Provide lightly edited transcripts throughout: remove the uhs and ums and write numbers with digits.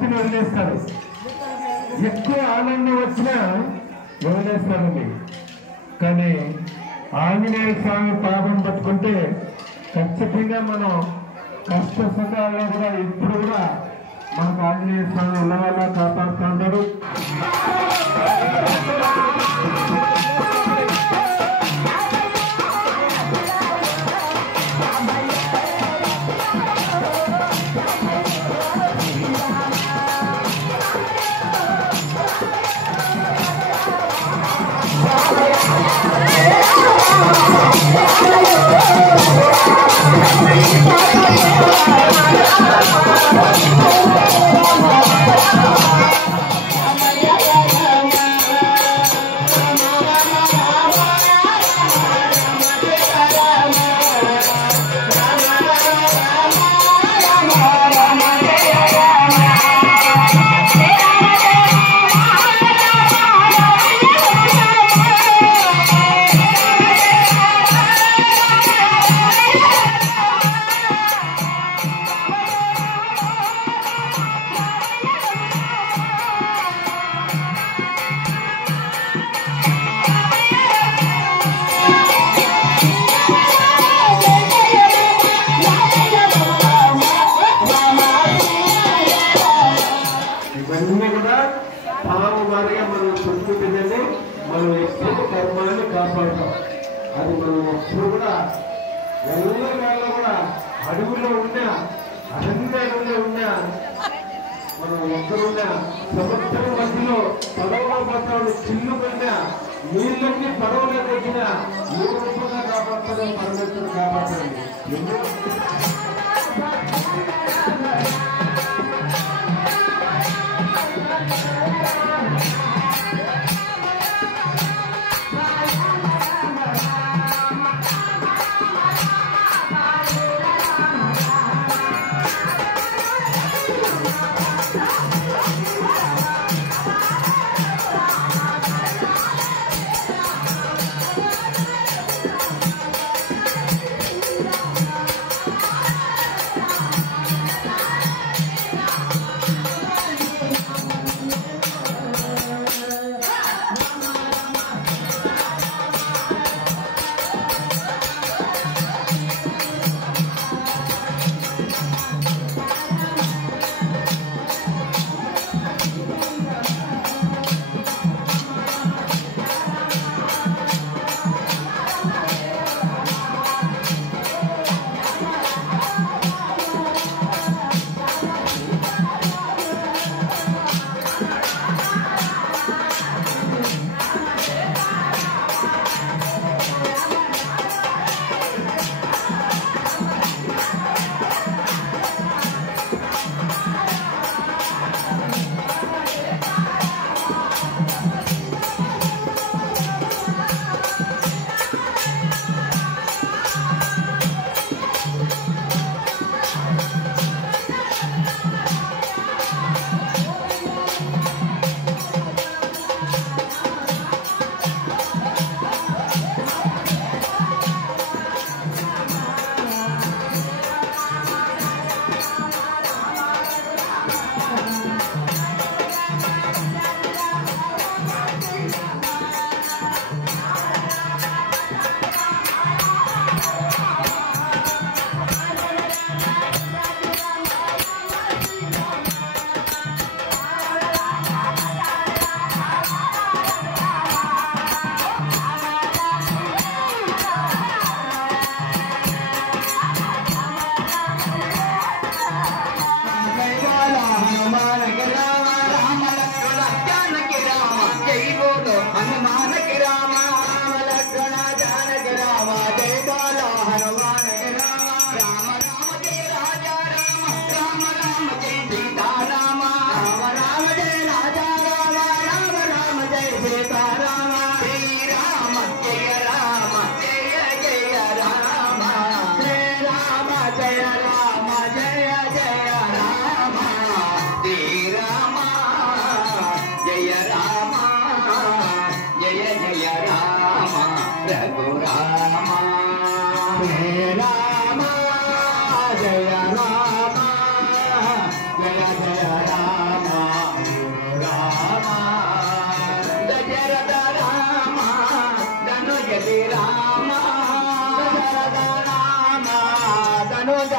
భక్తిని వదిలేస్తారు. ఎక్కువ ఆనందం వచ్చినా వదిలేస్తారండి. కానీ ఆంజనేయ స్వామి పాదం పట్టుకుంటే ఖచ్చితంగా మనం కష్ట సుఖాల్లో కూడా ఇప్పుడు కూడా మనకు ఆంజనేయ స్వామి ఉన్నవాళ్ళ కాపాడుతూ ఉంటారు. మనం ఎప్పుడు కర్మాన్ని కాపాడుతాం. అది మనం ఎప్పుడు కూడా ఎల్లవేళ కూడా అడుగులో ఉన్నా అరణ్యంలో ఉన్నా మనం ఎక్కడున్నా సముద్రం మధ్యలో పడవలో పడతాడు చిల్లు పడినా నీళ్ళన్నీ పడవలోకి వచ్చినా ఏ రూపంగా కాపాడుతాడో పరమేశ్వరుడు కాపాడుతాడు.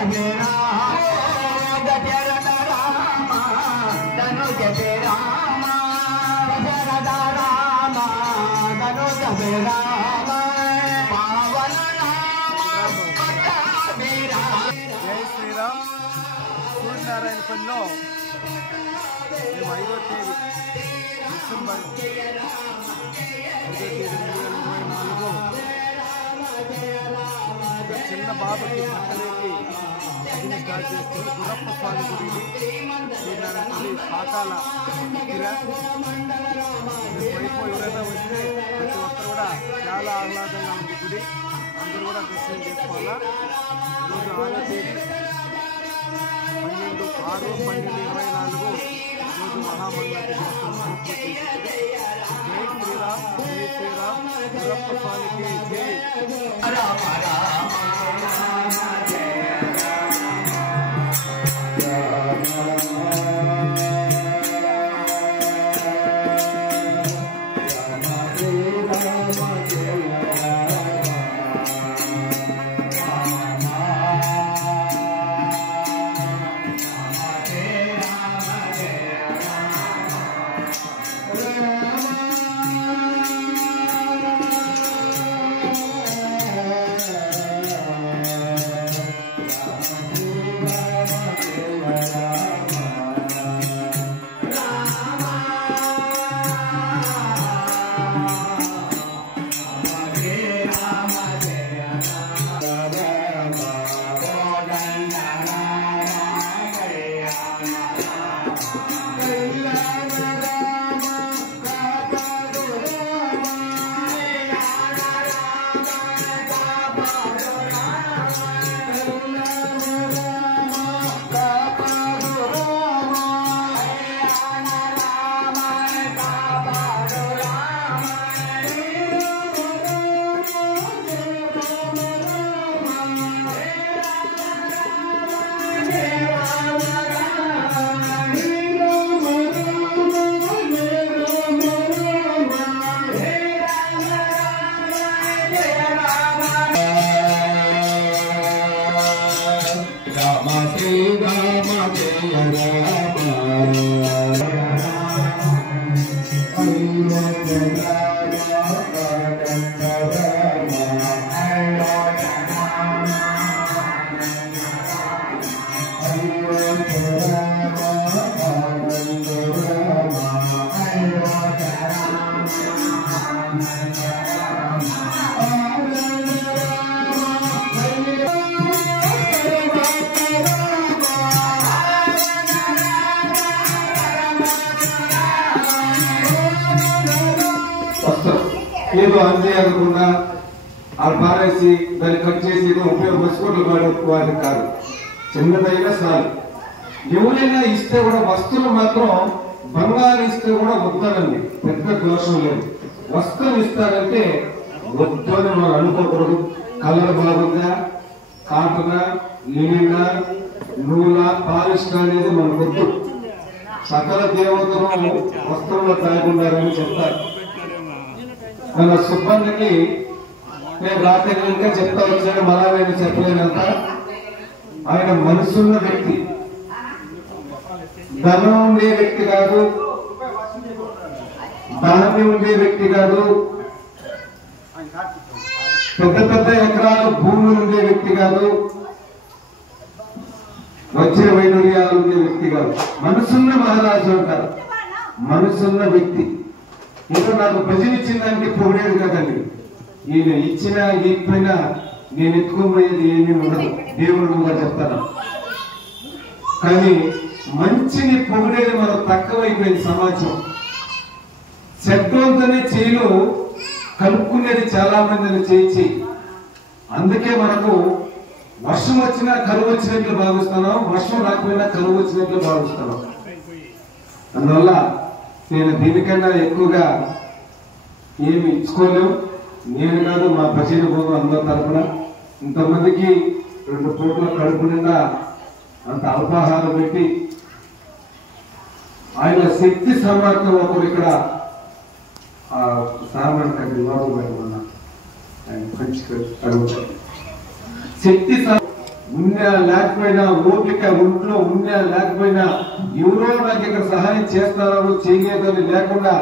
శ్రీరామ్ సూర్యనారాయణపల్లిలో మేము 5వ తేదీ డిసెంబర్ 2024 చిన్న బాబుకి పక్కనేకి అగ్ని స్టార్ట్ చేస్తూ గురప్ప స్వామి గుడి సూర్యనారాయణపల్లి పాకాల వైపు ఎవరైనా వస్తే ప్రతి ఒక్కరు కూడా చాలా ఆహ్లాదంగా ఉంది గుడి. అందరూ కూడా దర్శనం చేసుకోవాలా. ఈరోజు 6వ తేదీ 12/6/12/24 ఈరోజు మహామంగళారతి దేవస్థానం పూర్తి చేసింది. జై శ్రీరామ్, జై శ్రీరామ్, గురప్ప స్వామికి జై. ఏదో అందజేయకుండా వాళ్ళు పారేసి దాన్ని కట్ చేసి ఏదో ఉపయోగపరుచుకోవడం వాడికి కాదు. చిన్నదైనా చాలు. ఎవరైనా ఇస్తే కూడా వస్తువులు మాత్రం బంగారు ఇస్తే కూడా వద్దనండి, పెద్ద దోషం లేదు. వస్తువులు ఇస్తారంటే వద్దు అని మనం అనుకోకూడదు. కలర్ బాగుందా, కాటుగా, లినినా, నూలా, పాలిష్గా అనేది మనకు వద్దు. సకల దేవతలు వస్త్రంలో తాగుండాలని చెప్తారు. మన సుబ్బందికి నేను రాత్రి ఇంకా చెప్తా వచ్చాను, మళ్ళా నేను చెప్పలేనంత. ఆయన మనసున్న వ్యక్తి, ధనం ఉండే వ్యక్తి కాదు, ధాన్యం ఉండే వ్యక్తి కాదు, పెద్ద పెద్ద ఎకరాలు భూములు ఉండే వ్యక్తి కాదు, వచ్చిన వైడూర్యాలు ఉండే వ్యక్తి కాదు. మనసున్న మహారాజు అంటారు. మనసున్న వ్యక్తి. ఏదో నాకు భజన ఇచ్చిన దానికి పొగిడేది కదండి. ఈయన ఇచ్చినా ఇచ్చినా నేను ఎత్తుకోబోయేది ఏమీ ఉండదు, దేవుడు కూడా చెప్తాను. కానీ మంచిని పొగిడేది మనకు తక్కువైపోయింది సమాజం. చెడ్డోంతనే చేయిలో కలుపుకునేది చాలా మందిని చేయించి, అందుకే మనకు వర్షం వచ్చినా కరువు వచ్చినట్లు భావిస్తున్నాం, వర్షం రాకపోయినా కరువు వచ్చినట్లు భావిస్తున్నాం. అందువల్ల నేను దీనికన్నా ఎక్కువగా ఏమి ఇచ్చుకోలేవు. నేను కాదు, మా భజన భోగం అందరి తరఫున ఇంతమందికి 2 పూట్ల కడుపు నిండా అంత అల్పాహారం పెట్టి ఆయన శక్తి సామర్థ్యం ఒకరు ఇక్కడ సామాన్ కంటే లోపల పెట్టమన్నా ఆయన మంచి శక్తి ఉన్నా లేకపోయినా ఓపిక ఒంట్లో ఉన్నా లేకపోయినా ఎవరో నాకు ఇక్కడ సహాయం చేస్తారో చేయలేదని లేకుండా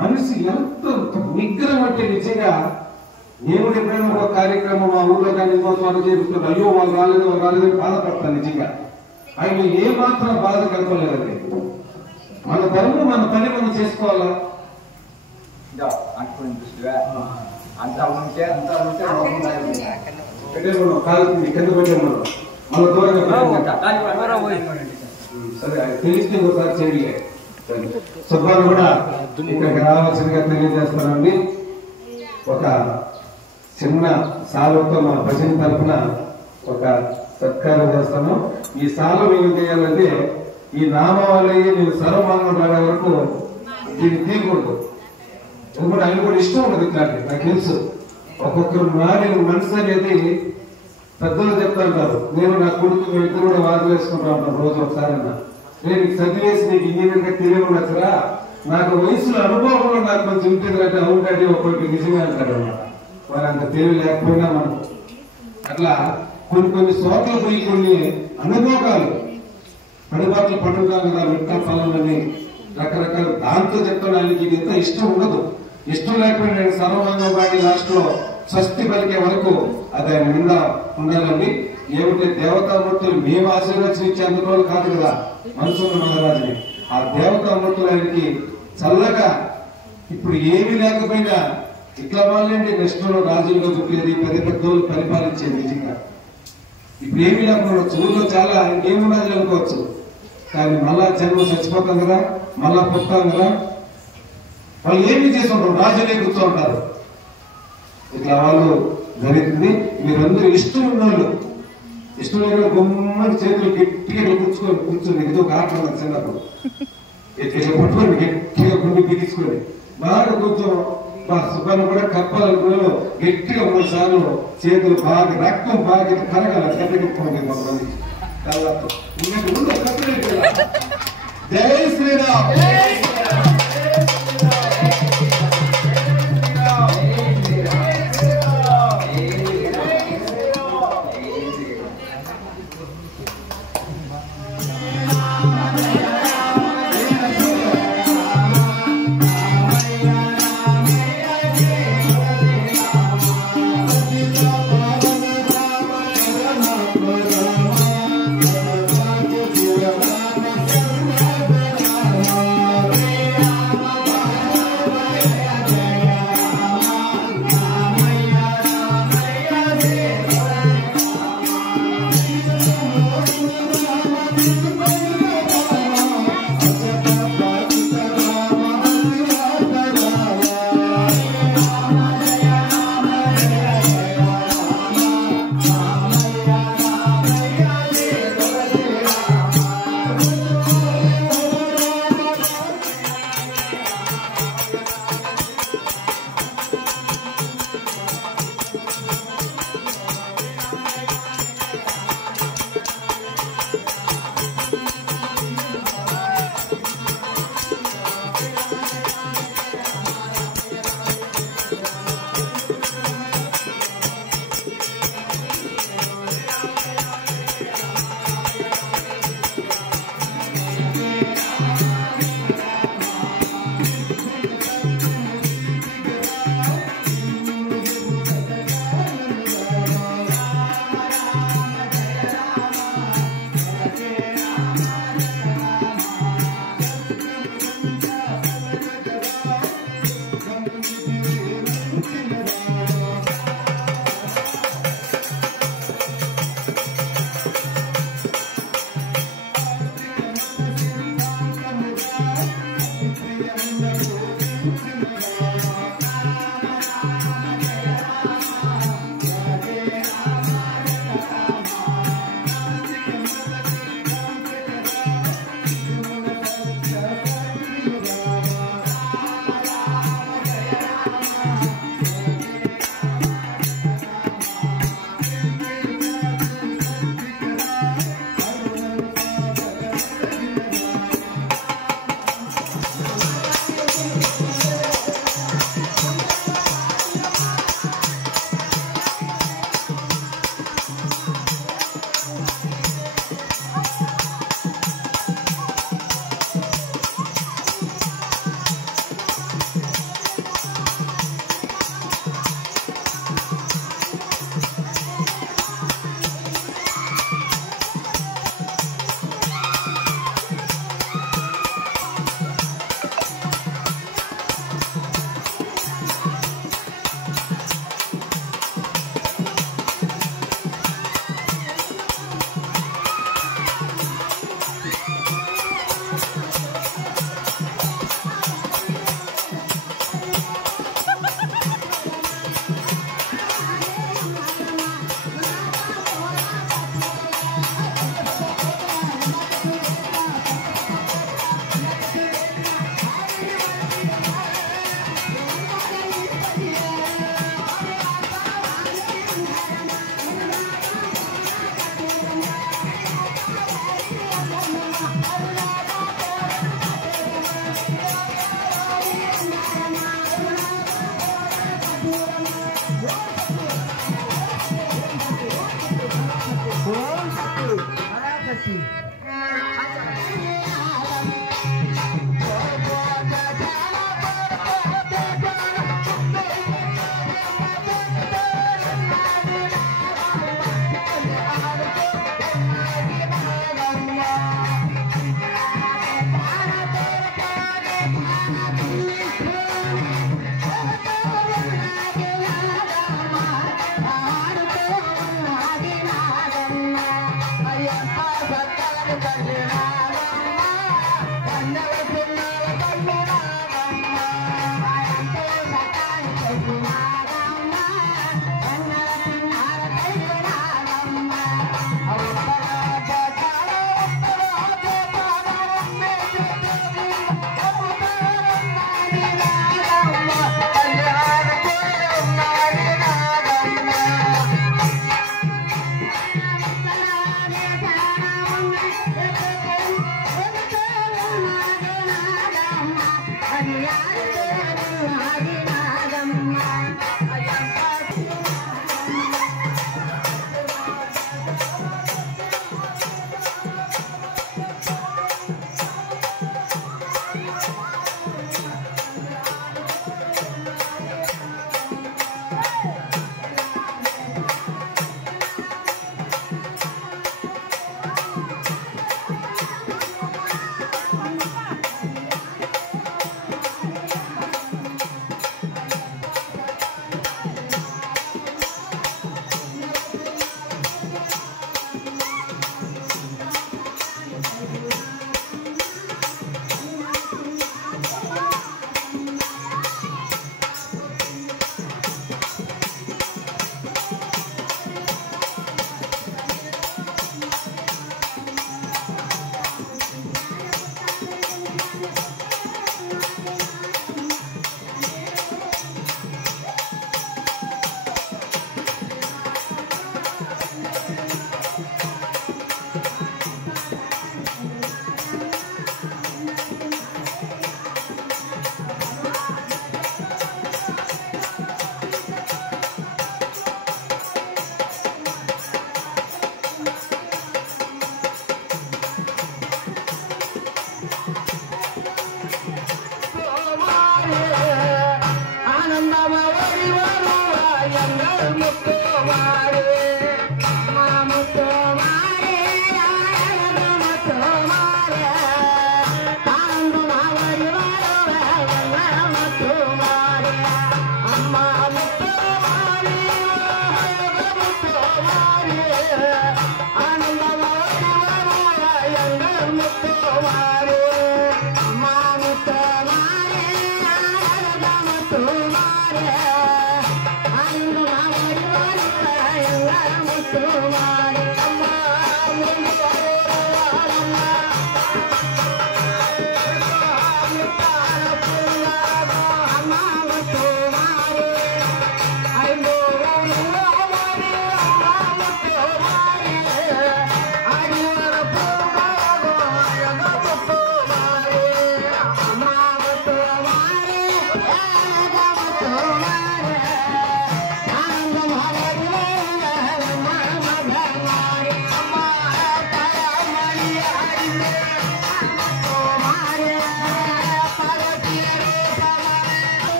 మనిషి ఎంత నిగ్రహం అంటే నిజంగా నేను ఎప్పుడైనా ఒక కార్యక్రమం మా ఊర్లో కానీ ఇంకోసారి చేస్తున్నా అయ్యో వాళ్ళు రాలేదని బాధపడతాను నిజంగా. ఆయన ఏ మాత్రం బాధ కలపలేదండి. మన ధర్మం మన పని మనం చేసుకోవాలా. కింద పెట్టాము మన దూరంగా సరే తెలిస్తే ఒకసారి చేయలే. సుబ్బాను కూడా ఇక్కడికి రావాల్సిందిగా తెలియజేస్తానండి. ఒక చిన్న సాలుతో మన భజన తరఫున ఒక సత్కారం చేస్తాను. ఈ సాలు ఏం చేయాలంటే ఈ నామావళి నేను సర్వమానం రావే వరకు దీన్ని తీయకూడదు. ఎందుకంటే ఆయన కూడా ఇష్టం ఉండదు ఇట్లాంటి. నాకు తెలుసు ఒక్కొక్కరు మారిన మనసు అనేది పెద్దలు చెప్తాంటారు. నేను నా కొడుకు ఇద్దరు కూడా వాదులు వేసుకుంటా ఉంటాను రోజు ఒకసారి. నేను చదివేసి నీకు ఇంజనీర్ గా తెలియకుండారా నాకు వయసులో అనుభవంలో నాకు కొంచెం ఉంటుంది అంటే అవునంటే ఒక్కొక్కటి నిజంగా అంటారు అన్నమాట. వారు అంత తెలివి లేకపోయినా మనం అట్లా కొన్ని చోట్ల పోయి కొన్ని అనుభవాలు పడిబాట్లు పట్టుకుంటాం కదా. మిట్టా పనులని రకరకాల దాంతో చెప్తాను. ఆయనకి ఇది ఎంత ఇష్టం ఉండదు. ఇష్టం లేకపోయినా నేను సర్వమంగం పాటి లాస్ట్ లో స్వస్తి పలికే వరకు అది ఆయన నిండా ఉండాలండి. ఏమిటంటే దేవతామూర్తులు మేము ఆశీర్వచనించే అందుకోవాలి కాదు కదా మనసున్న మహారాజుని. ఆ దేవతామూర్తులు ఆయనకి చల్లగా ఇప్పుడు ఏమీ లేకపోయినా ఇట్లా వాళ్ళండి నెక్స్ట్లో రాజులుగా చుట్టేది పెద్దోళ్ళు పరిపాలించేది నిజంగా. ఇప్పుడు ఏమీ లేకుండా ఊళ్ళో చాలా ఇంకేమున్నది అనుకోవచ్చు. కానీ మళ్ళా జన్మ చచ్చిపోతాం కదా, మళ్ళా పుట్టాం కదా. వాళ్ళు ఏమి చేసి ఉంటారు, రాజులే కూర్చో ఉంటారు. ఇట్లా వాళ్ళు జరుగుతుంది. మీరందరూ ఇష్టం ఉన్నోళ్ళు ఇష్టం లేని గొమ్మని చేతులు గట్టిగా కూర్చొని ఏదో ఒక ఆట ఉన్నది చిన్నప్పుడు. ఇట్లా పట్టుకొని గట్టిగా గుండి బిగించుకొని బాగా కొంచెం సుఖాన్ని కూడా కప్పాలనుకున్నాను. గట్టిగా 3 సార్లు చేతులు బాగా రక్తం బాగా కరగాల కట్టెట్టుకోండి కొంతమంది కళ్ళతో. జై శ్రీరామ్.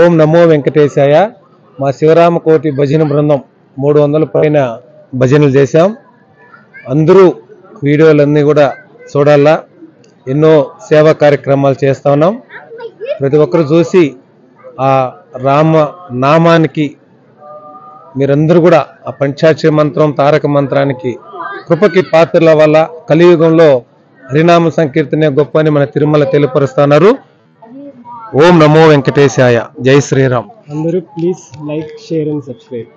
ఓం నమో వెంకటేశాయ. మా శివరామకోటి భజన బృందం 300 పైన భజనలు చేశాం. అందరూ వీడియోలన్నీ కూడా చూడాలా. ఎన్నో సేవా కార్యక్రమాలు చేస్తా ఉన్నాం. ప్రతి ఒక్కరు చూసి ఆ రామ నామానికి మీరందరూ కూడా ఆ పంచాక్షరి మంత్రం తారక మంత్రానికి కృపకి పాత్రల వల్ల కలియుగంలో హరినామ సంకీర్తనే గొప్ప అని మన తిరుమల తెలియపరుస్తున్నారు. ఓం నమో వెంకటేశాయ. జై శ్రీరామ్. అందరూ please like, share and subscribe.